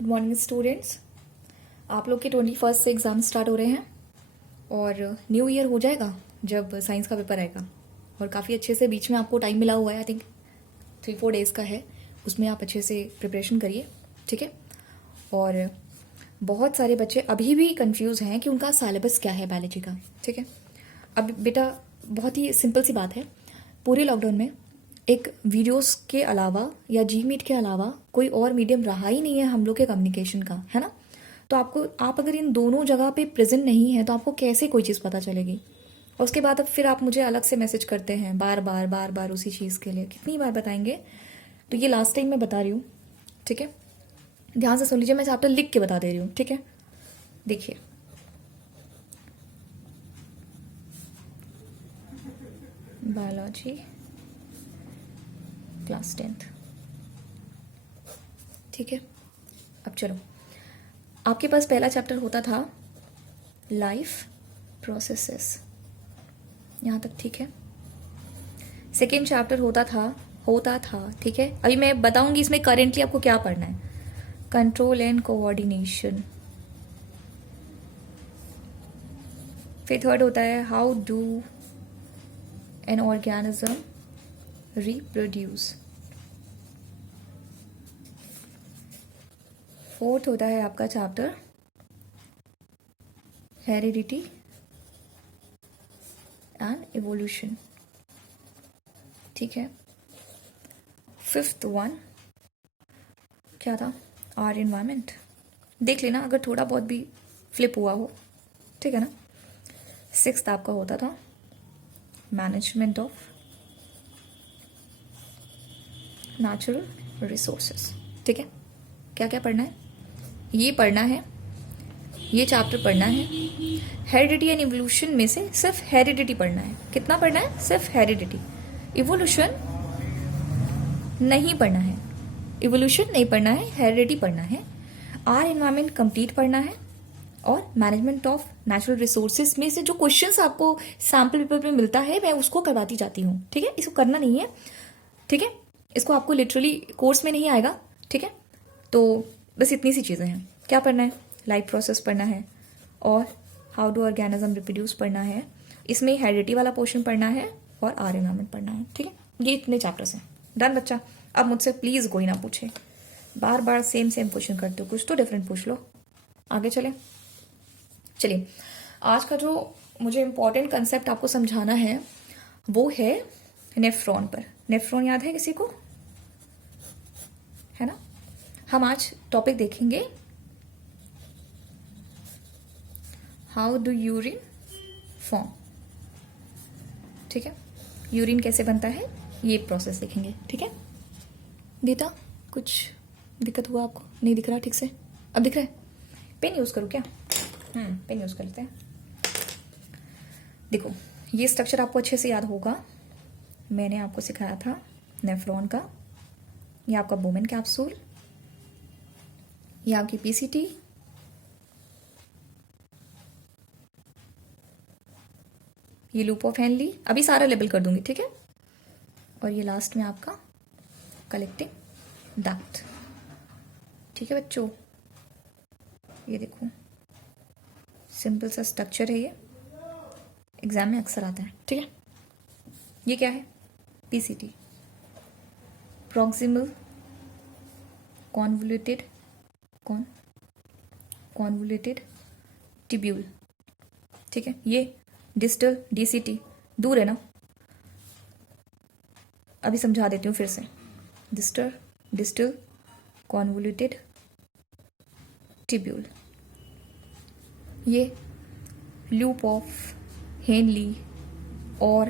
Good morning students. आप लोग के 21 से एग्ज़ाम स्टार्ट हो रहे हैं और न्यू ईयर हो जाएगा जब साइंस का पेपर आएगा। और काफ़ी अच्छे से बीच में आपको टाइम मिला हुआ है, आई थिंक 3-4 डेज़ का है, उसमें आप अच्छे से प्रिपरेशन करिए, ठीक है। और बहुत सारे बच्चे अभी भी कंफ्यूज हैं कि उनका सिलेबस क्या है बायोलॉजी का, ठीक है। अब बेटा बहुत ही सिंपल सी बात है, पूरे लॉकडाउन में एक वीडियोस के अलावा या जी मीट के अलावा कोई और मीडियम रहा ही नहीं है हम लोग के कम्युनिकेशन का, है ना। तो आप अगर इन दोनों जगह पे प्रेजेंट नहीं है तो आपको कैसे कोई चीज़ पता चलेगी। और उसके बाद अब फिर आप मुझे अलग से मैसेज करते हैं बार बार उसी चीज़ के लिए, कितनी बार बताएंगे। तो ये लास्ट टाइम मैं बता रही हूँ, ठीक है। ध्यान से सुन लीजिए, मैं चैप्टर लिख के बता दे रही हूँ, ठीक है। देखिए, बायोलॉजी क्लास 10th, ठीक है। अब चलो, आपके पास पहला चैप्टर होता था लाइफ प्रोसेसेस, यहाँ तक ठीक है। सेकेंड चैप्टर होता था, ठीक है। अभी मैं बताऊंगी इसमें करेंटली आपको क्या पढ़ना है, कंट्रोल एंड कोऑर्डिनेशन। फिर थर्ड होता है how do an organism reproduce. Fourth होता है आपका चैप्टर हेरिडिटी एंड इवोल्यूशन, ठीक है। फिफ्थ वन क्या था, आर एनवायरमेंट। देख लेना अगर थोड़ा बहुत भी फ्लिप हुआ हो, ठीक है ना। सिक्स्थ आपका होता था मैनेजमेंट ऑफ नेचुरल रिसोर्सेस, ठीक है। क्या क्या पढ़ना है, ये पढ़ना है, ये चैप्टर पढ़ना है। हेरिडिटी एंड इवोल्यूशन में से सिर्फ हेरिडिटी पढ़ना है। कितना पढ़ना है, सिर्फ हेरिडिटी। इवोल्यूशन नहीं पढ़ना है, इवोल्यूशन नहीं पढ़ना है, हेरिडिटी पढ़ना है। आर एनवायरमेंट कंप्लीट पढ़ना है। और मैनेजमेंट ऑफ नेचुरल रिसोर्सेज में से जो क्वेश्चंस आपको सैम्पल पेपर में मिलता है मैं उसको करवाती जाती हूँ, ठीक है। इसको करना नहीं है, ठीक है। इसको आपको लिटरली कोर्स में नहीं आएगा, ठीक है। तो बस इतनी सी चीज़ें हैं। क्या पढ़ना है, लाइफ प्रोसेस पढ़ना है और हाउ डू ऑर्गेनिज्म रिप्रोड्यूस पढ़ना है। इसमें हेरिडिटी वाला पोर्शन पढ़ना है और आर एनवायरमेंट पढ़ना है, ठीक है। ये इतने चैप्टर्स हैं। डन बच्चा। अब मुझसे प्लीज़ कोई ना पूछे, बार बार सेम क्वेश्चन करते हो, कुछ तो डिफरेंट पूछ लो। आगे चलिए, आज का जो मुझे इम्पोर्टेंट कंसेप्ट आपको समझाना है वो है नेफ्रॉन पर। नेफ्रॉन याद है किसी को, है ना। हम आज टॉपिक देखेंगे हाउ डू यूरिन फॉर्म, ठीक है। यूरिन कैसे बनता है ये प्रोसेस देखेंगे, ठीक है। बेटा कुछ दिक्कत हुआ आपको, नहीं दिख रहा ठीक से, अब दिख रहा है। पेन यूज करूँ क्या, पेन यूज कर लेते हैं। देखो, ये स्ट्रक्चर आपको अच्छे से याद होगा, मैंने आपको सिखाया था नेफ्रॉन का। ये आपका बोमेन कैप्सूल, ये आपकी पीसीटी, ये लूप ऑफ हेनली, अभी सारा लेबल कर दूंगी, ठीक है। और ये लास्ट में आपका कलेक्टिंग डक्ट, ठीक है बच्चों। ये देखो सिंपल सा स्ट्रक्चर है, ये एग्जाम में अक्सर आता है, ठीक है। ये क्या है, PCT, proximal convoluted convoluted tubule, ठीक है। ये डिस्टल डीसीटी, दूर है ना, अभी समझा देती हूँ फिर से। डिस्टल कॉन्वोल्यूटेड ट्यूब्यूल, ये लूप ऑफ हेनली और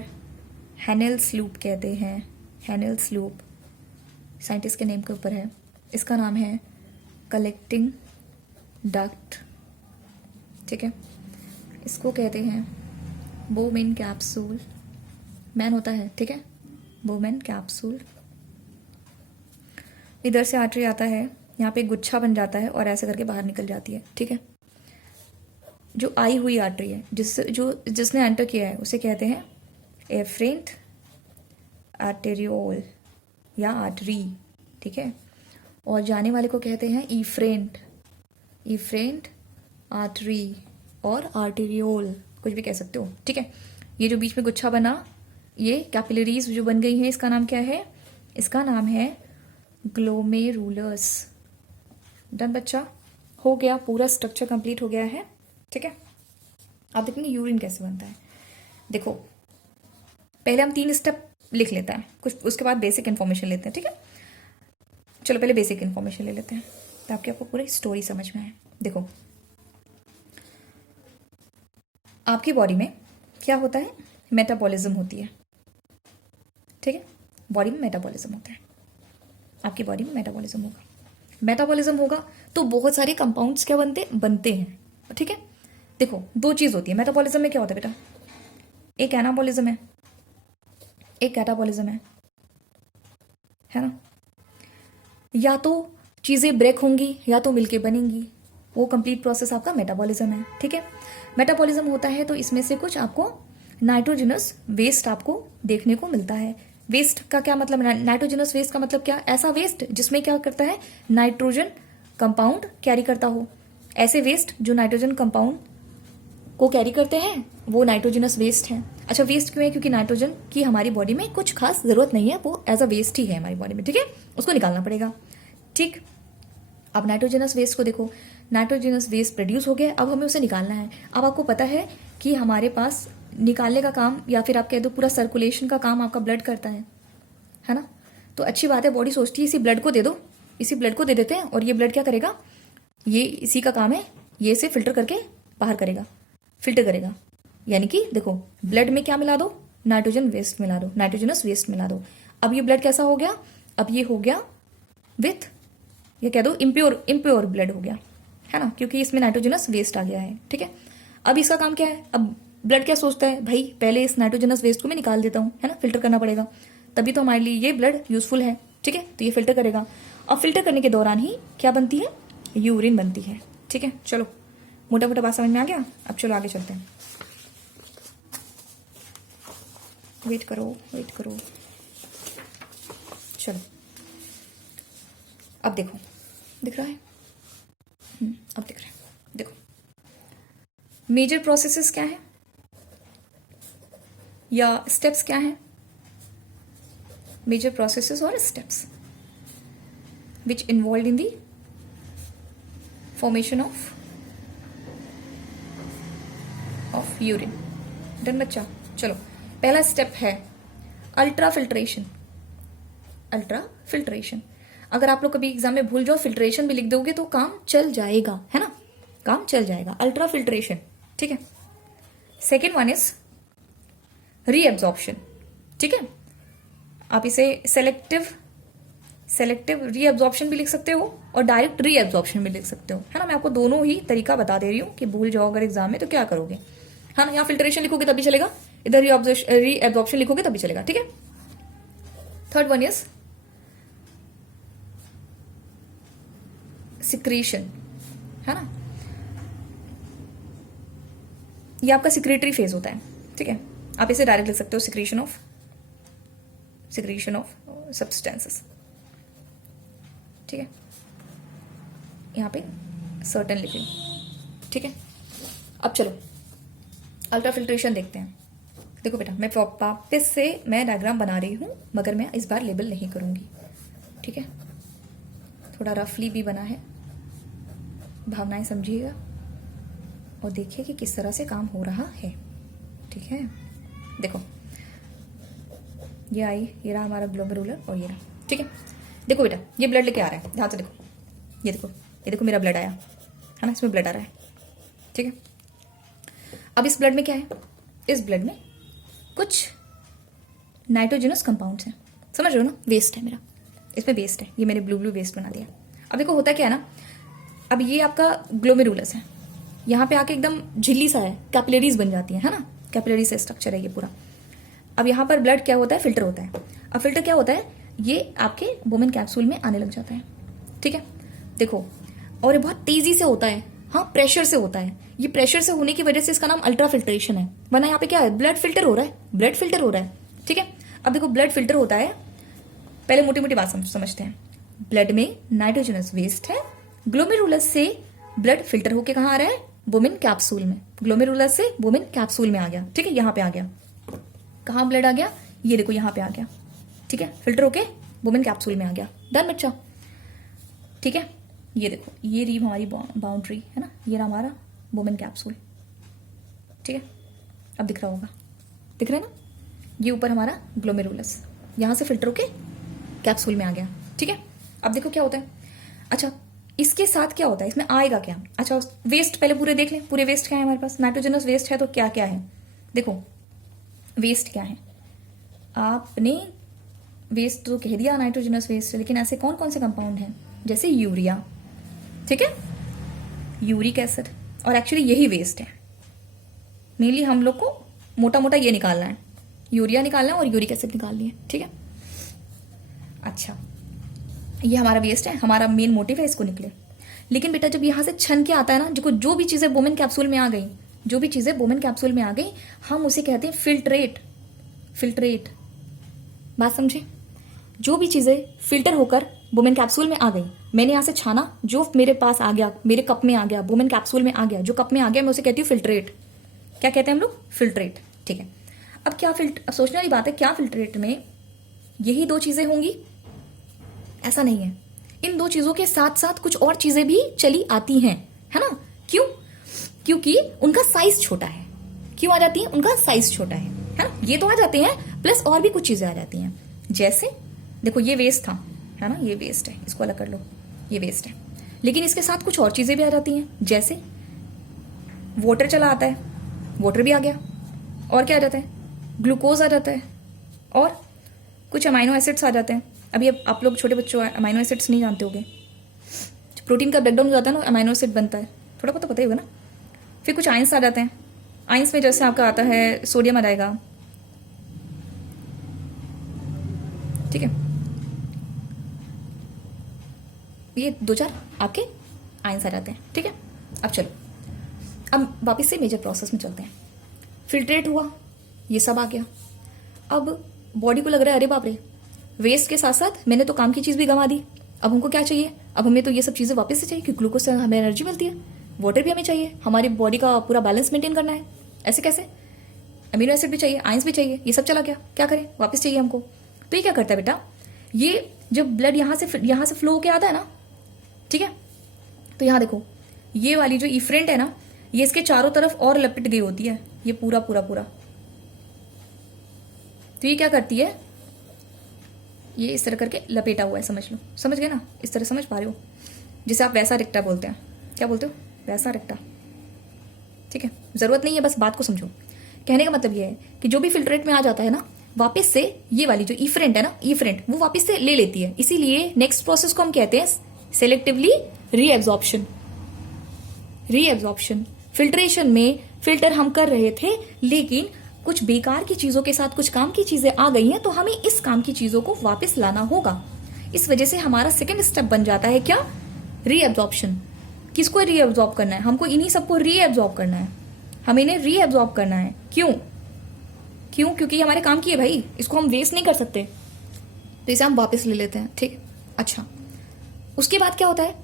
हैनेल्स लूप कहते हैं। हैनेल्स लूप साइंटिस्ट के नेम के ऊपर है, इसका नाम है कलेक्टिंग डक्ट, ठीक है। इसको कहते हैं बोमेन कैप्सूल, मैन होता है, ठीक है, बोमेन कैप्सूल। इधर से आर्टरी आता है, यहाँ पे गुच्छा बन जाता है और ऐसे करके बाहर निकल जाती है, ठीक है। जो आई हुई आर्टरी है, जिसने एंटर किया है उसे कहते हैं एफरेंट आर्टेरियोल या आर्टरी, ठीक है। और जाने वाले को कहते हैं इफ्रेंट, इफ्रेंट आर्टरी और आर्टेरियोल, कुछ भी कह सकते हो, ठीक है। ये जो बीच में गुच्छा बना, ये कैपिलरीज जो बन गई हैं, इसका नाम क्या है? इसका नाम है ग्लोमेरुलस। डन बच्चा, हो गया, पूरा स्ट्रक्चर कंप्लीट हो गया है, ठीक है। आप देखेंगे यूरिन कैसे बनता है। देखो पहले हम 3 स्टेप लिख लेते हैं कुछ, उसके बाद बेसिक इन्फॉर्मेशन लेते हैं, ठीक है। चलो पहले बेसिक इन्फॉर्मेशन ले लेते हैं ताकि आपको पूरी स्टोरी समझ में आए। देखो आपकी बॉडी में क्या होता है? मेटाबॉलिज्म होती है, ठीक है। बॉडी में मेटाबॉलिज्म होता है, आपकी बॉडी में मेटाबॉलिज्म होगा। मेटाबॉलिज्म होगा तो बहुत सारे कंपाउंड्स क्या बनते हैं, ठीक है। देखो 2 चीज होती है मेटाबॉलिज्म में। क्या होता है बेटा? एक एनाबॉलिज्म है, एक कैटाबॉलिज्म है ना। या तो चीजें ब्रेक होंगी या तो मिलके बनेंगी, वो कंप्लीट प्रोसेस आपका मेटाबॉलिज्म है, ठीक है। मेटाबॉलिज्म होता है तो इसमें से कुछ आपको नाइट्रोजनस वेस्ट आपको देखने को मिलता है। वेस्ट का क्या मतलब? नाइट्रोजनस वेस्ट का मतलब क्या? ऐसा वेस्ट जिसमें क्या करता है? नाइट्रोजन कंपाउंड कैरी करता हो। ऐसे वेस्ट जो नाइट्रोजन कंपाउंड को कैरी करते हैं वो नाइट्रोजनस वेस्ट है। अच्छा वेस्ट क्यों है? क्योंकि नाइट्रोजन की हमारी बॉडी में कुछ खास जरूरत नहीं है, वो एज अ वेस्ट ही है हमारी बॉडी में, ठीक है। उसको निकालना पड़ेगा, ठीक। अब नाइट्रोजनस वेस्ट को देखो, नाइट्रोजनस वेस्ट प्रोड्यूस हो गया, अब हमें उसे निकालना है। अब आपको पता है कि हमारे पास निकालने का काम या फिर आप कह दो पूरा सर्कुलेशन का काम आपका ब्लड करता है ना। तो अच्छी बात है, बॉडी सोचती है इसी ब्लड को दे दो, इसी ब्लड को दे देते हैं और ये ब्लड क्या करेगा? ये इसी का काम है, ये इसे फिल्टर करके बाहर करेगा, फिल्टर करेगा। यानी कि देखो ब्लड में क्या मिला दो? नाइट्रोजन वेस्ट मिला दो, नाइट्रोजनस वेस्ट मिला दो। अब ये ब्लड कैसा हो गया? अब ये हो गया विथ, ये कह दो इम्प्योर ब्लड हो गया, है ना, क्योंकि इसमें नाइट्रोजनस वेस्ट आ गया है, ठीक है। अब इसका काम क्या है? अब ब्लड क्या सोचता है? भाई पहले इस नाइट्रोजनस वेस्ट को मैं निकाल देता हूं, है ना, फिल्टर करना पड़ेगा, तभी तो हमारे लिए ये ब्लड यूजफुल है, ठीक है। तो ये फिल्टर करेगा और फिल्टर करने के दौरान ही क्या बनती है? यूरिन बनती है, ठीक है। चलो मोटा मोटा बात समझ में आ गया। अब चलो आगे चलते हैं। वेट करो चलो अब देखो, दिख रहा है? अब दिख रहा है। देखो मेजर प्रोसेसेस क्या है या स्टेप्स क्या है? मेजर प्रोसेसेस और steps which involve in the formation of urine. Done बच्चा। चलो पहला स्टेप है अल्ट्रा फिल्ट्रेशन। अल्ट्रा फिल्ट्रेशन, अगर आप लोग कभी एग्जाम में भूल जाओ फिल्ट्रेशन भी लिख दोगे तो काम चल जाएगा, है ना, काम चल जाएगा। अल्ट्रा फिल्ट्रेशन, ठीक है। सेकेंड वन इज रीएब्जॉर्प्शन, ठीक है। आप इसे सेलेक्टिव रीएब्जॉर्प्शन भी लिख सकते हो और डायरेक्ट रीएब्जॉर्प्शन भी लिख सकते हो, है ना। मैं आपको दोनों ही तरीका बता दे रही हूं कि भूल जाओ अगर एग्जाम में तो क्या करोगे, है ना। यहाँ फिल्ट्रेशन लिखोगे तभी चलेगा, इधर रीएब्जॉर्प्शन लिखोगे तभी चलेगा, ठीक है। थर्ड वन इज सिक्रीशन, है ना। ये आपका सिक्रेटरी फेज होता है, ठीक है। आप इसे डायरेक्ट लिख सकते हो सिक्रीशन ऑफ सब्सटेंसेस, ठीक है। यहां पे सर्टेन लिखे, ठीक है। अब चलो अल्ट्रा फिल्ट्रेशन देखते हैं। देखो बेटा मैं वापस से मैं डायग्राम बना रही हूं मगर मैं इस बार लेबल नहीं करूंगी, ठीक है। थोड़ा रफली भी बना है, भावनाएं समझिएगा और देखिए कि किस तरह से काम हो रहा है, ठीक है। देखो ये रहा हमारा ग्लोमेरुलर और ये रहा, ठीक है। देखो बेटा ये ब्लड लेके आ रहा है, ध्यान से देखो, ये देखो मेरा ब्लड आया है ना, इसमें ब्लड आ रहा है, ठीक है। अब इस ब्लड में क्या है? इस ब्लड में कुछ नाइट्रोजनस कंपाउंड्स हैं, समझ रहे हो ना। वेस्ट है मेरा, इसमें वेस्ट है, ये मैंने ब्लू वेस्ट बना दिया। अब देखो होता क्या है ना, अब ये आपका ग्लोमेरुलस है, यहाँ पे आके एकदम झिल्ली सा है, कैपिलरीज बन जाती है ना, कैपिलरी से स्ट्रक्चर है ये पूरा। अब यहाँ पर ब्लड क्या होता है? फिल्टर होता है। अब फिल्टर क्या होता है? ये आपके वुमेन कैप्सूल में आने लग जाता है, ठीक है। देखो और ये बहुत तेजी से होता है, हाँ प्रेशर से होता है। ये प्रेशर से होने की वजह से इसका नाम अल्ट्रा फिल्ट्रेशन है, वरना यहाँ पे क्या है? ब्लड फिल्टर हो रहा है, ठीक है। अब देखो ब्लड फिल्टर होता है, पहले मोटी मोटी बात समझते हैं। ब्लड में नाइट्रोजनस वेस्ट है, ग्लोमेरुलस से ब्लड फिल्टर होके कहाँ आ रहा है, वुमेन कैप्सूल में, ग्लोमेरुलस से वुमेन कैप्सूल में आ गया, ठीक है, यहाँ पे आ गया, कहाँ ब्लड आ गया, ये देखो यहाँ पे आ गया, ठीक है, फिल्टर होके वुमेन कैप्सूल में आ गया, डन बच्चा, ठीक है, ये देखो ये रही हमारी बाउंड्री है ना, ये रहा हमारा वुमेन कैप्सूल, ठीक है, अब दिख रहा होगा, दिख रहा है ना, ये ऊपर हमारा ग्लोमेरुलस, यहाँ से फिल्टर होके कैप्सूल में आ गया, ठीक है। अब देखो क्या होता है, अच्छा इसके साथ क्या होता है, इसमें आएगा क्या, अच्छा वेस्ट पहले पूरे देख लें, पूरे वेस्ट क्या है हमारे पास, नाइट्रोजनस वेस्ट है तो क्या क्या है, देखो वेस्ट क्या है, आपने वेस्ट तो कह दिया नाइट्रोजनस वेस्ट है, लेकिन ऐसे कौन कौन से कंपाउंड हैं, जैसे यूरिया, ठीक है, यूरिक एसिड, और एक्चुअली यही वेस्ट है, मेनली हम लोग को मोटा मोटा ये निकालना है, यूरिया निकालना है और यूरिक एसिड निकालनी है, ठीक है। अच्छा ये हमारा वेस्ट है, हमारा मेन मोटिव है इसको निकले, लेकिन बेटा जब यहाँ से छन के आता है ना, जो भी चीजें वुमेन कैप्सूल में आ गई, जो भी चीजें वुमेन कैप्सूल में आ गई, हम उसे कहते हैं फिल्ट्रेट, फिल्ट्रेट, बात समझे, जो भी चीजें फिल्टर होकर वुमेन कैप्सूल में आ गई, मैंने यहाँ से छाना, जो मेरे पास आ गया, मेरे कप में आ गया, वुमेन कैप्सूल में आ गया, जो कप में आ गया, मैं उसे कहती हूँ फिल्ट्रेट, क्या कहते हैं हम लोग, फिल्ट्रेट, ठीक है। अब क्या अब सोचने वाली बात है, क्या फिल्ट्रेट में यही दो चीजें होंगी, ऐसा नहीं है, इन दो चीजों के साथ साथ कुछ और चीजें भी चली आती हैं, है ना, क्यों, क्योंकि उनका साइज छोटा है, क्यों आ जाती है, उनका साइज छोटा है ना, ये तो आ जाते हैं, प्लस और भी कुछ चीजें आ जाती हैं, जैसे देखो ये वेस्ट था, है ना, ये वेस्ट है, इसको अलग कर लो, ये वेस्ट है, लेकिन इसके साथ कुछ और चीजें भी आ जाती हैं, जैसे वाटर चला आता है, वाटर भी आ गया, और क्या आ जाता है, ग्लूकोज आ जाता है, और कुछ अमाइनो एसिड्स आ जाते हैं, अभी अब आप लोग छोटे बच्चों अमाइनो एसिड्स नहीं जानते होंगे, प्रोटीन का ब्रेकडाउन हो जाता है ना, अमाइनो एसिड बनता है, थोड़ा बहुत तो पता ही होगा ना, फिर कुछ आयंस आ जाते हैं, आयंस में जैसे आपका आता है सोडियम आ जाएगा, ठीक है, ये दो चार आपके आयंस आ जाते हैं, ठीक है। अब चलो, अब वापस से मेजर प्रोसेस में चलते हैं, फिल्ट्रेट हुआ, ये सब आ गया, अब बॉडी को लग रहा है अरे बाप रे, वेस्ट के साथ साथ मैंने तो काम की चीज भी गंवा दी, अब हमको क्या चाहिए, अब हमें तो ये सब चीजें वापस से चाहिए, क्योंकि ग्लूकोज से हमें एनर्जी मिलती है, वाटर भी हमें चाहिए, हमारी बॉडी का पूरा बैलेंस मेंटेन करना है, ऐसे कैसे, अमीनो एसिड भी चाहिए, आयंस भी चाहिए, ये सब चला गया, क्या करें, वापस चाहिए हमको, तो ये क्या करता है बेटा, ये जब ब्लड यहाँ से फ्लो होके आता है ना, ठीक है, तो यहाँ देखो ये वाली जो इफ्रेंट है ना, ये इसके चारों तरफ और लपेट गई होती है, ये पूरा पूरा पूरा, तो ये क्या करती है, ये इस तरह करके लपेटा हुआ है, समझ लो, समझ गए ना, इस तरह समझ पा रहे हो, जिसे आप वैसा रिक्टा बोलते हैं, क्या बोलते हो, वैसा रिक्टा, ठीक है, जरूरत नहीं है, बस बात को समझो, कहने का मतलब ये है कि जो भी फिल्ट्रेट में आ जाता है ना, वापस से ये वाली जो इफ्रेंट है ना, इफ्रेंट वो वापस से ले लेती है, इसीलिए नेक्स्ट प्रोसेस को हम कहते हैं सेलेक्टिवली रीएब्जॉर्प्शन, रीएब्जॉर्प्शन, फिल्ट्रेशन में फिल्टर हम कर रहे थे, लेकिन कुछ बेकार की चीजों के साथ कुछ काम की चीजें आ गई हैं, तो हमें इस काम की चीजों को वापस लाना होगा, इस वजह से हमारा सेकंड स्टेप बन जाता है क्या, रीएब्जॉर्प्शन। किसको रीएब्जॉर्ब करना है, हमको इन्हीं सबको रीएब्जॉर्ब करना है, हमें इन्हें रीएब्जॉर्ब करना है, क्यों, क्यों, क्योंकि हमारे काम की है भाई, इसको हम वेस्ट नहीं कर सकते, तो इसे हम वापस ले लेते हैं, ठीक। अच्छा उसके बाद क्या होता है,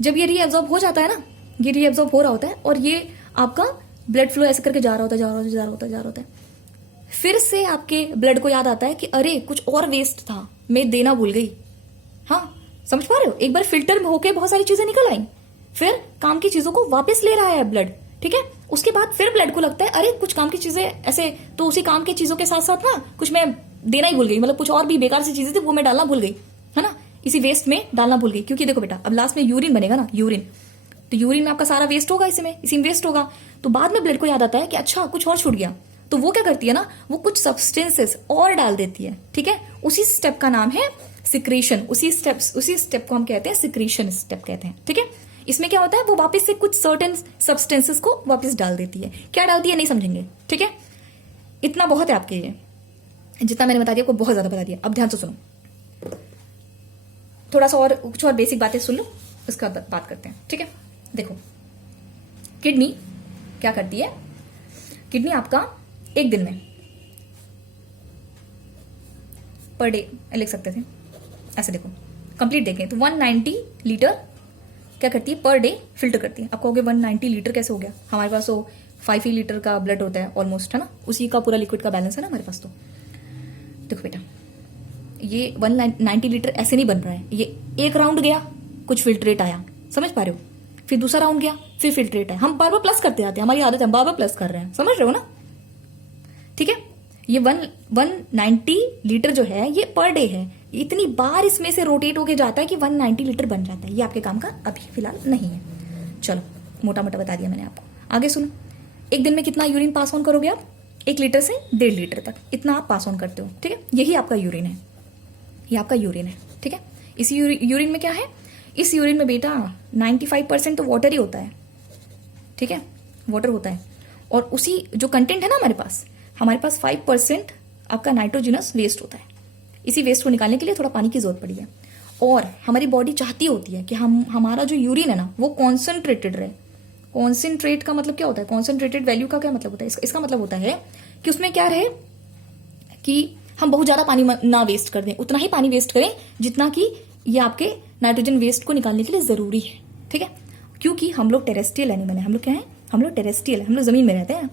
जब ये रीएब्जॉर्ब हो जाता है ना, ये रीएब्जॉर्ब हो रहा होता है, और ये आपका ब्लड फ्लो ऐसे करके जा रहा होता है, जा रहा होता है, जा रहा होता है, जा रहा होता है, फिर से आपके ब्लड को याद आता है कि अरे कुछ और वेस्ट था, मैं देना भूल गई, हाँ समझ पा रहे हो, एक बार फिल्टर में होके बहुत सारी चीजें निकल आई, फिर काम की चीजों को वापस ले रहा है ब्लड, ठीक है, उसके बाद फिर ब्लड को लगता है अरे कुछ काम की चीजें ऐसे, तो उसी काम की चीजों के साथ साथ ना कुछ मैं देना ही भूल गई, मतलब कुछ और भी बेकार सी चीजें थी वो मैं डालना भूल गई, है ना, इसी वेस्ट में डालना भूल गई, क्योंकि देखो बेटा अब लास्ट में यूरिन बनेगा ना, यूरिन, तो यूरिन में आपका सारा वेस्ट होगा, इसी में वेस्ट होगा, तो बाद में ब्लड को याद आता है कि अच्छा कुछ और छूट गया, तो वो क्या करती है ना, वो कुछ सब्सटेंसेस और डाल देती है, ठीक है, उसी स्टेप का नाम है सिक्रेशन, उसी स्टेप को हम कहते हैं सिक्रेशन स्टेप कहते हैं, ठीक है। इसमें क्या होता है, वो वापस से कुछ सर्टेन सब्सटेंसेस को वापस डाल देती है, क्या डालती है नहीं समझेंगे, ठीक है, इतना बहुत है आपके लिए, जितना मैंने बता दिया आपको बहुत ज्यादा बता दिया, अब ध्यान से सुनो, थोड़ा सा और कुछ और बेसिक बातें सुन लो, उसका बात करते हैं, ठीक है। देखो किडनी क्या करती है, किडनी आपका एक दिन में पर डे लिख सकते थे ऐसे, देखो कंप्लीट देखें तो 190 लीटर क्या करती है पर डे फिल्टर करती है। आप कहोगे 190 लीटर कैसे हो गया, हमारे पास तो 5 ही लीटर का ब्लड होता है ऑलमोस्ट, है ना, उसी का पूरा लिक्विड का बैलेंस है ना हमारे पास। तो देखो बेटा, ये 190 लीटर ऐसे नहीं बन रहा है, ये एक राउंड गया कुछ फिल्ट्रेट आया, समझ पा रहे हो, फिर दूसरा राउंड गया फिर फिल्ट्रेट आया, हम बार बार प्लस करते आते हैं, हमारी आदत है, बार बार प्लस कर रहे हैं, समझ रहे हो ना। ठीक है, ये 190 लीटर जो है ये पर डे है, इतनी बार इसमें से रोटेट होके जाता है कि 190 लीटर बन जाता है। ये आपके काम का अभी फिलहाल नहीं है। चलो मोटा मोटा बता दिया मैंने आपको, आगे सुनो। एक दिन में कितना यूरिन पास ऑन करोगे आप, 1 लीटर से 1.5 लीटर तक, इतना आप पास ऑन करते हो। ठीक है, यही आपका यूरिन है, ये आपका यूरिन है। ठीक है, इस यूरिन में क्या है, इस यूरिन में बेटा 95% तो वाटर ही होता है। ठीक है, वाटर होता है, और उसी जो कंटेंट है ना हमारे पास 5% आपका नाइट्रोजनस वेस्ट होता है। इसी वेस्ट को निकालने के लिए थोड़ा पानी की जरूरत पड़ी है, और हमारी बॉडी चाहती होती है कि हमारा जो यूरिन है ना वो कॉन्सेंट्रेटेड रहे। कॉन्सेंट्रेट का मतलब क्या होता है, कॉन्सेंट्रेटेड वैल्यू का क्या मतलब होता है, इसका मतलब होता है कि उसमें क्या रहे कि हम बहुत ज्यादा पानी ना वेस्ट कर दें, उतना ही पानी वेस्ट करें जितना कि ये आपके नाइट्रोजन वेस्ट को निकालने के लिए जरूरी है। ठीक है, क्योंकि हम लोग टेरेस्ट्रियल एनिमल है, हम लोग क्या है, हम लोग टेरेस्ट्रियल है, हम लोग जमीन में रहते हैं,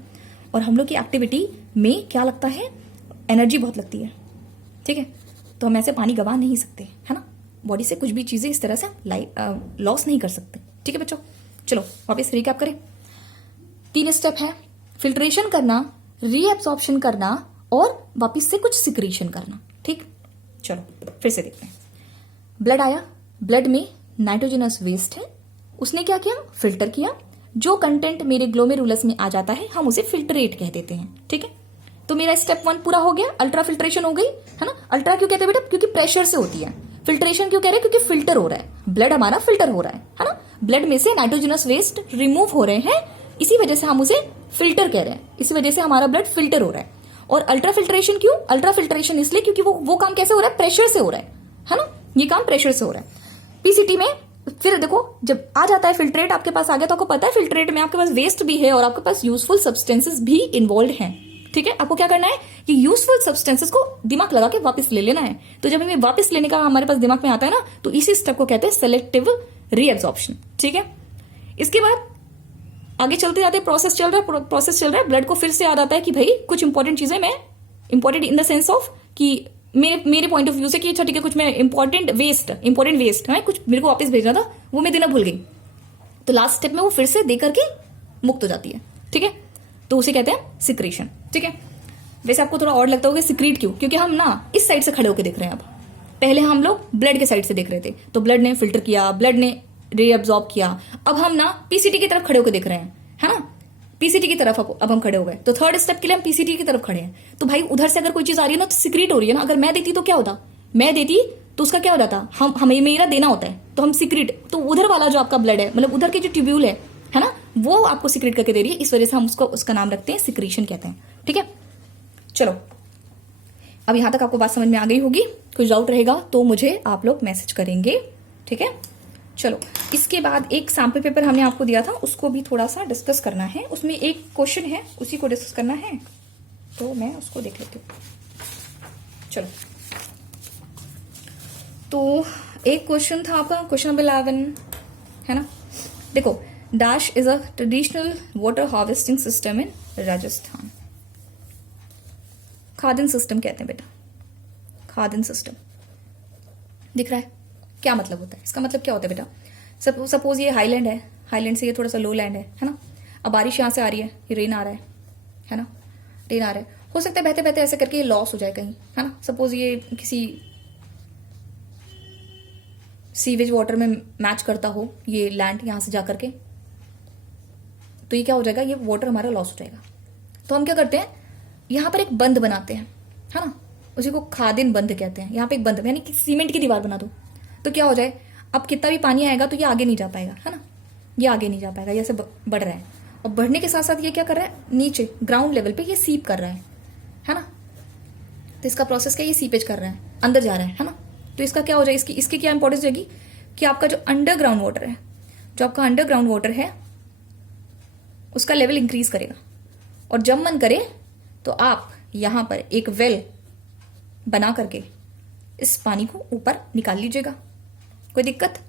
और हम लोग की एक्टिविटी में क्या लगता है, एनर्जी बहुत लगती है। ठीक है, तो हम ऐसे पानी गवा नहीं सकते, है ना, बॉडी से कुछ भी चीजें इस तरह से लॉस नहीं कर सकते। ठीक है बच्चों, चलो वापस रिकैप करें। 3 स्टेप है, फिल्ट्रेशन करना, रीएब्सॉर्प्शन करना, और वापस से कुछ सिक्रीशन करना। ठीक, चलो फिर से देखते हैं। ब्लड आया, ब्लड में नाइट्रोजनस वेस्ट है, उसने क्या किया, फिल्टर किया, जो कंटेंट मेरे ग्लोमेरुलस में आ जाता है हम उसे फिल्ट्रेट कह देते हैं। ठीक है, तो मेरा स्टेप 1 पूरा हो गया, अल्ट्रा फिल्ट्रेशन हो गई, है ना। अल्ट्रा क्यों कहते हैं बेटा, क्योंकि प्रेशर से होती है। फिल्ट्रेशन क्यों कह रहे हैं, क्योंकि फिल्टर हो रहा है, ब्लड हमारा फिल्टर हो रहा है ना, ब्लड में से नाइट्रोजनस वेस्ट रिमूव हो रहे हैं, इसी वजह से हम उसे फिल्टर कह रहे हैं, इसी वजह से हमारा ब्लड फिल्टर हो रहा है। और अल्ट्रा फिल्ट्रेशन क्यों, अल्ट्रा फिल्ट्रेशन इसलिए क्योंकि वो काम कैसे हो रहा है, प्रेशर से हो रहा है ना, ये काम प्रेशर से हो रहा है। पीसीटी में फिर देखो, जब आ जाता है फिल्ट्रेट आपके पास आ गया, तो आपको पता है फिल्ट्रेट में आपके पास वेस्ट भी है और आपके पास यूजफुल सब्सटेंसेस भी इन्वॉल्व हैं। ठीक है, आपको क्या करना है कि यूजफुल सब्सटेंसेस को दिमाग लगा के वापस ले लेना है। तो जब हमें वापस लेने का हमारे पास दिमाग में आता है ना, तो इसी स्टेप को कहते हैं सेलेक्टिव रीएब्सॉर्प्शन। ठीक है, इसके बाद आगे चलते जाते प्रोसेस चल रहा है, ब्लड को फिर से याद आता है कि भाई कुछ इंपॉर्टेंट चीजें मैं important in the sense of कि मेरे पॉइंट ऑफ व्यू से कि अच्छा ठीक है, कुछ मैं इंपॉर्टेंट वेस्ट है, कुछ मेरे को वापस भेजना था, वो मैं देना भूल गई, तो लास्ट स्टेप में वो फिर से दे करके मुक्त हो जाती है। ठीक है, तो उसे कहते हैं सिक्रीशन। ठीक है, वैसे आपको थोड़ा और लगता होगा सिक्रीट क्यों, क्योंकि हम ना इस साइड से खड़े होकर देख रहे हैं। अब पहले हम लोग ब्लड के साइड से देख रहे थे, तो ब्लड ने फिल्टर किया, ब्लड ने रीअब्सॉर्ब किया, अब हम ना पीसीटी की तरफ खड़े होकर देख रहे हैं, है ना, पीसीटी की तरफ अब हम खड़े हो गए, तो थर्ड स्टेप के लिए हम पीसीटी की तरफ खड़े हैं। तो भाई उधर से अगर कोई चीज आ रही है ना तो सिक्रीट हो रही है ना, अगर मैं देती तो क्या होता, मैं देती तो उसका क्या हो जाता, हमें मेरा देना होता है, तो हम सिक्रीट, तो उधर वाला जो आपका ब्लड है, मतलब उधर की जो ट्यूब्यूल है ना, वो आपको सिक्रीट करके दे रही है, इस वजह से हम उसका नाम रखते हैं सिक्रीशन कहते हैं। ठीक है, चलो अब यहां तक आपको बात समझ में आ गई होगी, कुछ डाउट रहेगा तो मुझे आप लोग मैसेज करेंगे। ठीक है, चलो इसके बाद एक सैंपल पेपर हमने आपको दिया था, उसको भी थोड़ा सा डिस्कस करना है, उसमें एक क्वेश्चन है उसी को डिस्कस करना है, तो मैं उसको देख लेती हूँ। चलो, तो एक क्वेश्चन था आपका क्वेश्चन नंबर 11, है ना। देखो, dash is a traditional water harvesting system in Rajasthan. Khadin system कहते हैं बेटा, खादिन सिस्टम दिख रहा है, क्या मतलब होता है, इसका मतलब क्या होता है बेटा, सपोज ये हाईलैंड है, हाईलैंड से ये थोड़ा सा लो लैंड है ना, अब बारिश यहां से आ रही है, ये रेन आ रहा है ना, रेन आ रहा है, हो सकता है बहते बहते ऐसे करके ये लॉस हो जाए कहीं, है ना, सपोज ये किसी सीवेज वाटर में मैच करता हो ये लैंड यहां से जाकर के, तो ये क्या हो जाएगा, ये वाटर हमारा लॉस हो जाएगा। तो हम क्या करते हैं, यहां पर एक बंद बनाते हैं, है ना, उसी को खादिन बंद कहते हैं। यहाँ पे एक बंद, यानी कि सीमेंट की दीवार बना दो, तो क्या हो जाए, अब कितना भी पानी आएगा तो ये आगे नहीं जा पाएगा, है ना, ये आगे नहीं जा पाएगा, ये ऐसे बढ़ रहा है, और बढ़ने के साथ साथ ये क्या कर रहा है, नीचे ग्राउंड लेवल पे ये सीप कर रहा है ना, तो इसका प्रोसेस क्या, ये सीपेज कर रहा है, अंदर जा रहा है ना, तो इसका क्या हो जाए, इसकी क्या इंपॉर्टेंस रहेगी कि आपका जो अंडरग्राउंड वाटर है, जो आपका अंडरग्राउंड वाटर है उसका लेवल इंक्रीज करेगा, और जब मन करे तो आप यहां पर एक वेल बना करके इस पानी को ऊपर निकाल लीजिएगा, कोई दिक्कत?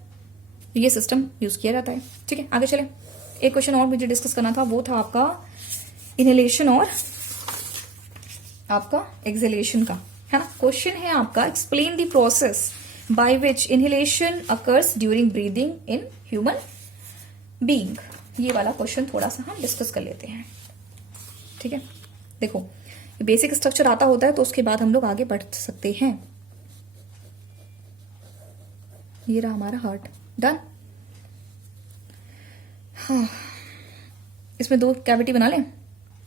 ये सिस्टम यूज किया जाता है। ठीक है, आगे चले। एक क्वेश्चन और मुझे डिस्कस करना था, वो था आपका इनहेलेशन और आपका एक्सहेलेशन का, है ना। क्वेश्चन है आपका, explain the process by which inhalation occurs during breathing in human being. ये वाला क्वेश्चन थोड़ा सा हम डिस्कस कर लेते हैं। ठीक है, देखो बेसिक स्ट्रक्चर आता होता है तो उसके बाद हम लोग आगे बढ़ सकते हैं। ये रहा हमारा हार्ट, डन। हाँ, इसमें 2 कैविटी बना लें,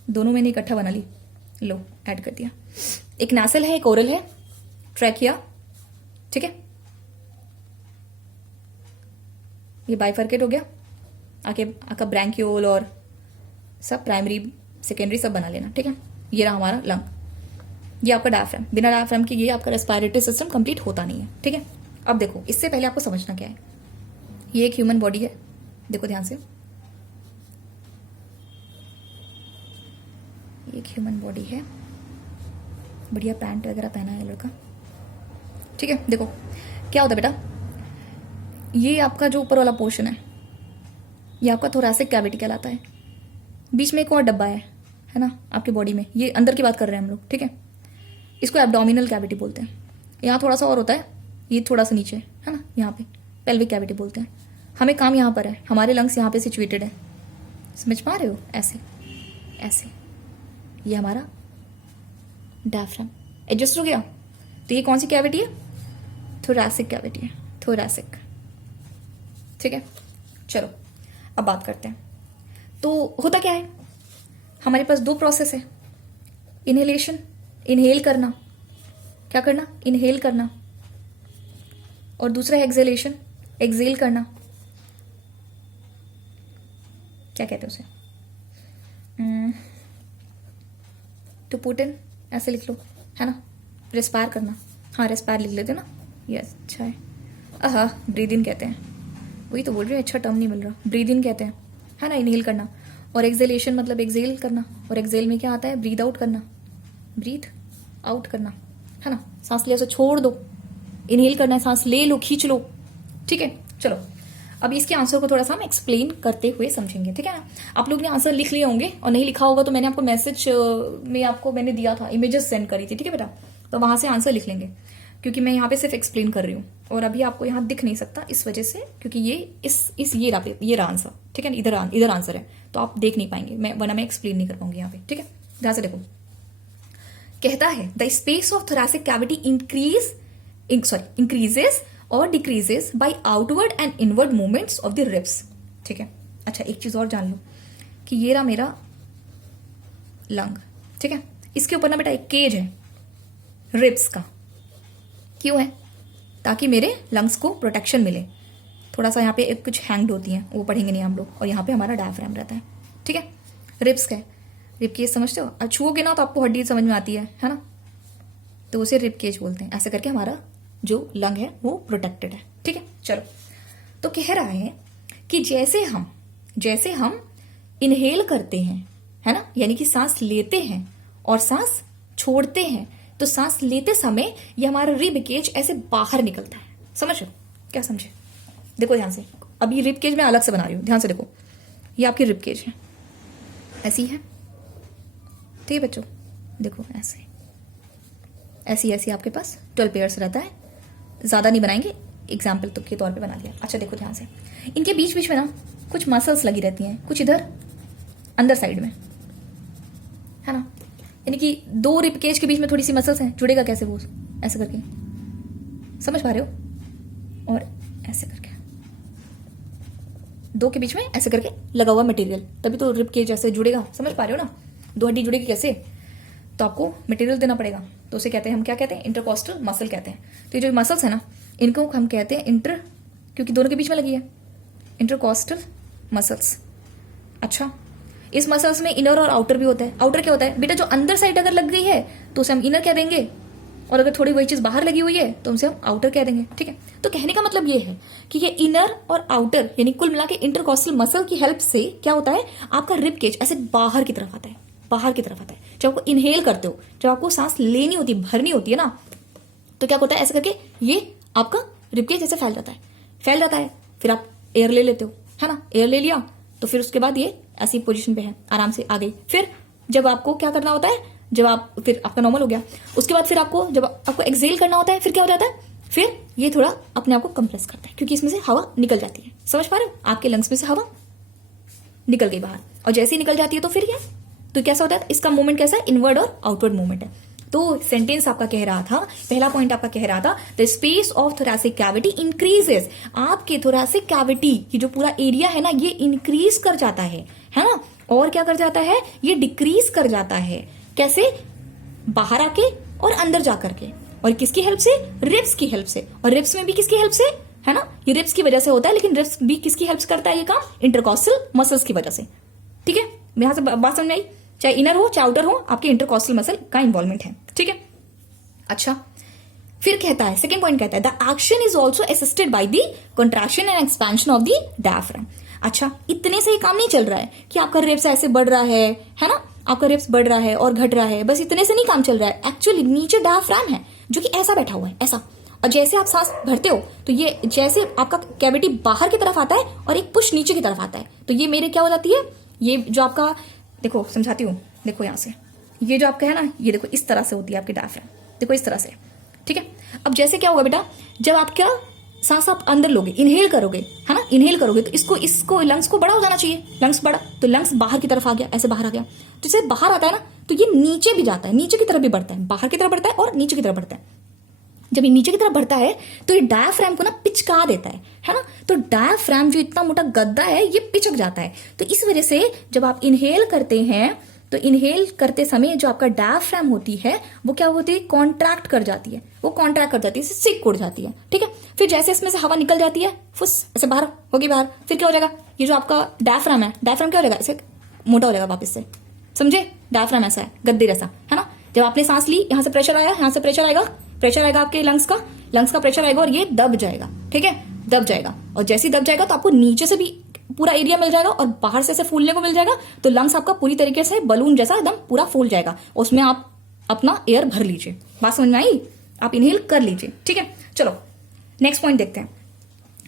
दोनों मैंने इकट्ठा बना ली, लो ऐड कर दिया। एक नासल है, एक ओरल है, ट्रैकिया। ठीक है, ये बाइफर्केट हो गया। आके आपका ब्रैंकियोल और सब प्राइमरी सेकेंडरी सब बना लेना। ठीक है, ये रहा हमारा लंग, ये आपका डायफ्राम। बिना डायफ्राम के ये आपका रेस्पिरेटरी सिस्टम कंप्लीट होता नहीं है। ठीक है, अब देखो इससे पहले आपको समझना क्या है, ये एक ह्यूमन बॉडी है, देखो ध्यान से, एक ह्यूमन बॉडी है, बढ़िया पैंट वगैरह पहना है लड़का। ठीक है, देखो क्या होता है बेटा, ये आपका जो ऊपर वाला पोर्शन है ये आपका थोरैसिक कैविटी कहलाता है। बीच में एक और डब्बा है ना आपकी बॉडी में, ये अंदर की बात कर रहे हैं हम लोग। ठीक है, इसको एब्डोमिनल कैविटी बोलते हैं। यहाँ थोड़ा सा और होता है, ये थोड़ा सा नीचे है ना, यहाँ पे पेल्विक कैविटी बोलते हैं। हमें काम यहाँ पर है, हमारे लंग्स यहाँ पे सिचुएटेड है, समझ पा रहे हो? ऐसे ऐसे, ये हमारा डायफ्राम एडजस्ट हो गया। तो ये कौन सी कैविटी है? थोरैसिक कैविटी है, थोरैसिक। ठीक है, चलो अब बात करते हैं। तो होता क्या है, हमारे पास 2 प्रोसेस है, इनहेलेशन, इनहेल करना, क्या करना? इनहेल करना, और दूसरा है एक्सहेलेशन, एक्सहेल करना। क्या कहते हैं उसे? टू पुट इन, ऐसे लिख लो, है ना। रेस्पायर करना, हाँ रेस्पायर लिख लेते ना, ये अच्छा है। ब्रीद इन कहते हैं, वही तो बोल रही हूँ, अच्छा टर्म नहीं मिल रहा, ब्रीद इन कहते हैं, है ना, इनहेल करना। और एक्सहेलेशन मतलब एक्सहेल करना, और एक्सहेल में क्या आता है? ब्रीद आउट करना, ब्रीथ आउट करना, है ना। सांस ले, छोड़ दो, इनहेल करना है, सांस ले लो, खींच लो। ठीक है, चलो अब इसके आंसर को थोड़ा सा हम एक्सप्लेन करते हुए समझेंगे। ठीक है ना, आप लोग ने आंसर लिख लिए होंगे, और नहीं लिखा होगा तो मैंने आपको मैसेज में आपको मैंने दिया था, इमेजेस सेंड करी थी। ठीक है बेटा, तो वहां से आंसर लिख लेंगे, क्योंकि मैं यहाँ पे सिर्फ एक्सप्लेन कर रही हूँ और अभी आपको यहाँ दिख नहीं सकता इस वजह से, क्योंकि ये रहा आंसर। ठीक है, इधर आंसर है, तो आप देख नहीं पाएंगे, वरना मैं एक्सप्लेन नहीं कर पाऊंगी यहाँ पे। ठीक है, ध्यान से देखो, कहता है the space of thoracic cavity increases और decreases by outward and inward movements of the ribs. ठीक है, अच्छा एक चीज और जान लो कि ये रहा मेरा लंग। ठीक है, इसके ऊपर ना बेटा एक केज है रिब्स का, क्यों है? ताकि मेरे लंग्स को प्रोटेक्शन मिले। थोड़ा सा यहाँ पे कुछ हैंग्ड होती हैं, वो पढ़ेंगे नहीं हम लोग, और यहाँ पे हमारा डायफ्राम रहता है। ठीक है, रिब्स का है, रिब केज समझते हो? अब छुओगे ना तो आपको हड्डी समझ में आती है ना, तो उसे रिब केज बोलते हैं। ऐसे करके हमारा जो लंग है वो प्रोटेक्टेड है। ठीक है, चलो तो कह रहा है कि जैसे हम इनहेल करते हैं, है ना, यानी कि सांस लेते हैं और सांस छोड़ते हैं, तो सांस लेते समय ये हमारा रिब केज ऐसे बाहर निकलता है। समझो? क्या समझे? देखो ध्यान से, अभी रिब केज मैं अलग से बना रही हूं, ध्यान से देखो, ये आपकी रिब केज है, ऐसी है। ठीक है बच्चों, देखो ऐसी आपके पास 12 पेयर्स रहता है, ज्यादा नहीं बनाएंगे, एग्जाम्पल तो के तौर पे बना दिया। अच्छा देखो ध्यान से, इनके बीच बीच में ना कुछ मसल्स लगी रहती हैं, कुछ इधर अंदर साइड में, है ना, यानी कि 2 रिब केज के बीच में थोड़ी सी मसल्स हैं, जुड़ेगा कैसे वो? ऐसे करके, समझ पा रहे हो? और ऐसे करके 2 के बीच में ऐसे करके लगा हुआ मटेरियल, तभी तो रिब केज ऐसे जुड़ेगा। समझ पा रहे हो ना? 2 हड्डी जुड़ेगी कैसे? तो आपको मटेरियल देना पड़ेगा, तो उसे कहते हैं, हम क्या कहते हैं? इंटरकॉस्टल मसल कहते हैं। तो ये जो मसल्स है ना, इनको हम कहते हैं क्योंकि दोनों के बीच में लगी है, इंटरकॉस्टल मसल्स। अच्छा, इस मसल्स में इनर और आउटर भी होता है। आउटर क्या होता है बेटा? जो अंदर साइड अगर लग गई है तो उसे हम इनर कह देंगे, और अगर थोड़ी वही चीज बाहर लगी हुई है तो उसे हम आउटर कह देंगे। ठीक है, तो कहने का मतलब ये है कि ये इनर और आउटर यानी कुल मिला के इंटरकॉस्टल मसल की हेल्प से क्या होता है, आपका रिब केज ऐसे बाहर की तरफ आता है, बाहर की तरफ आता है। जब आपको इनहेल करते हो, जब आपको सांस लेनी होती है, भरनी होती है ना, तो क्या होता है? ऐसे करके ये आपका रिब केज ऐसे फैल जाता है। फैल जाता है, फिर आप एयर ले लेते हो, है ना, एयर ले लिया तो फिर उसके बाद ये ऐसी पोजीशन पे है, आराम से आ गई। फिर जब आपको क्या करना होता है, जब आप फिर आपका नॉर्मल हो गया, उसके बाद फिर आपको जब आपको एक्सेल करना होता है, फिर क्या हो जाता है, फिर ये थोड़ा अपने आप को कंप्रेस करता है, क्योंकि इसमें से हवा निकल जाती है। समझ पा रहे हो, आपके लंग्स में से हवा निकल गई बाहर, और जैसे ही निकल जाती है तो फिर क्या, तो कैसा होता है, इसका मूवमेंट कैसा है, इनवर्ड और आउटवर्ड मूवमेंट है। तो सेंटेंस आपका कह रहा था, पहला पॉइंट आपका कह रहा था, the space of thoracic cavity increases, आपके थोरैसिक कैविटी की जो पूरा एरिया है ना, ये इंक्रीज कर जाता है ना, और क्या कर जाता है, ये डिक्रीज कर जाता है। कैसे, बाहर आके और अंदर जाकर के, और किसकी हेल्प से, रिब्स की हेल्प से, और रिब्स में भी किसकी हेल्प से, है ना, ये रिब्स की वजह से होता है, लेकिन रिब्स भी किसकी हेल्प करता है ये काम, इंटरकॉस्टल मसल्स की वजह से। ठीक है, यहां से बात समझ में आई, चाहे इनर हो चाहे आउटर हो, आपके इंटरकॉस्टल मसल का इन्वॉल्वमेंट है। ठीक है, अच्छा, फिर कहता है, सेकेंड पॉइंट कहता है, the action is also assisted by the contraction and expansion of the diaphragm. अच्छा, इतने से ही काम नहीं चल रहा है कि आपका रिब्स ऐसे बढ़ रहा है ना, आपका रिब्स बढ़ रहा है और घट रहा है, बस इतने से नहीं काम चल रहा है। एक्चुअली नीचे डायफ्राम है जो कि ऐसा बैठा हुआ है, ऐसा, और जैसे आप सांस भरते हो तो ये जैसे आपका कैविटी बाहर की तरफ आता है और एक पुश नीचे की तरफ आता है, तो ये मेरे क्या हो जाती है, ये जो आपका, देखो समझाती हूँ, देखो यहां से, ये जो आपका है ना, ये देखो इस तरह से होती है आपकी डायफ्राम, देखो इस तरह से। ठीक है, अब जैसे क्या होगा बेटा, जब आप क्या सांस आप अंदर लोगे, इनहेल करोगे, है ना, इनहेल करोगे, तो इसको लंग्स को बड़ा हो जाना चाहिए, लंग्स बड़ा, तो लंग्स बाहर की तरफ आ गया, ऐसे बाहर आ गया, तो जैसे बाहर आता है ना, तो ये नीचे भी जाता है, नीचे की तरफ भी बढ़ता है, बाहर की तरफ बढ़ता है और नीचे की तरफ बढ़ता है। जब ये नीचे की तरफ बढ़ता है तो ये डायफ्राम को ना पिचका देता है ना, तो डायफ्राम जो इतना मोटा गद्दा है ये पिचक जाता है। तो इस वजह से जब आप इनहेल करते हैं, तो इनहेल करते समय जो आपका डायफ्राम होती है वो क्या होती है, कॉन्ट्रैक्ट कर जाती है, वो कॉन्ट्रैक्ट कर जाती है, सिक उड़ जाती है। ठीक है, फिर जैसे इसमें से हवा निकल जाती है, फुस ऐसे बाहर होगी बाहर, फिर क्या हो जाएगा, ये जो आपका डायफ्राम है, डायफ्राम क्या हो जाएगा, ऐसे मोटा हो जाएगा वापस से। समझे, डायफ्राम ऐसा है, गद्दे जैसा, है ना, जब आपने सांस ली, यहां से प्रेशर आया, यहां से प्रेशर आएगा आपके लंग्स का प्रेशर आएगा और ये दब जाएगा। ठीक है, दब जाएगा, और जैसे ही दब जाएगा तो आपको नीचे से भी पूरा एरिया मिल जाएगा और बाहर से ऐसे फूलने को मिल जाएगा, तो लंग्स आपका पूरी तरीके से बलून जैसा एकदम पूरा फूल जाएगा, उसमें आप अपना एयर भर लीजिए। बात समझ में आई, आप इनहेल कर लीजिए। ठीक है, चलो नेक्स्ट पॉइंट देखते हैं,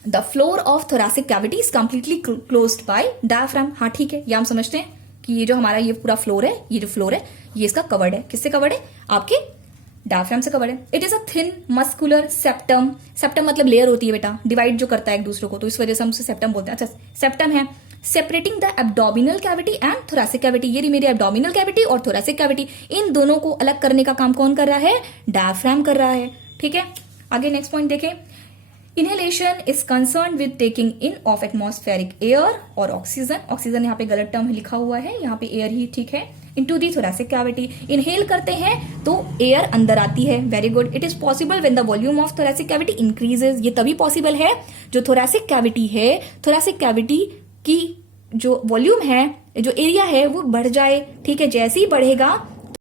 the floor of thoracic cavity is completely closed by diaphragm. हाँ ठीक है, ये हम समझते हैं कि ये जो हमारा ये पूरा फ्लोर है, ये जो फ्लोर है ये इसका कवर्ड है, किससे कवर्ड है, आपके डायफ्राम से कवर्ड है। It is a thin muscular septum, septum मतलब लेयर होती है बेटा, डिवाइड जो करता है एक दूसरे को, तो इस वजह से हम उसे सेप्टम बोलते हैं। अच्छा, सेप्टम है separating the abdominal cavity and thoracic cavity, ये रही मेरी एब्डोमिनल कैविटी और थोरैसिक कैविटी, इन दोनों को अलग करने का काम कौन कर रहा है, डायफ्राम कर रहा है। ठीक है, आगे नेक्स्ट पॉइंट देखें, inhalation is concern with taking in of atmospheric air और ऑक्सीजन, ऑक्सीजन यहाँ पे गलत टर्म लिखा हुआ है, यहाँ पे एयर ही ठीक है, into the thoracic cavity. Inhale करते हैं तो एयर अंदर आती है, very good. It is possible when the volume of thoracic cavity increases, ये तभी पॉसिबल है जो थोरैसिक कैविटी है, थोरैसिक कैविटी की जो वॉल्यूम है, जो एरिया है वो बढ़ जाए। ठीक है, जैसे ही बढ़ेगा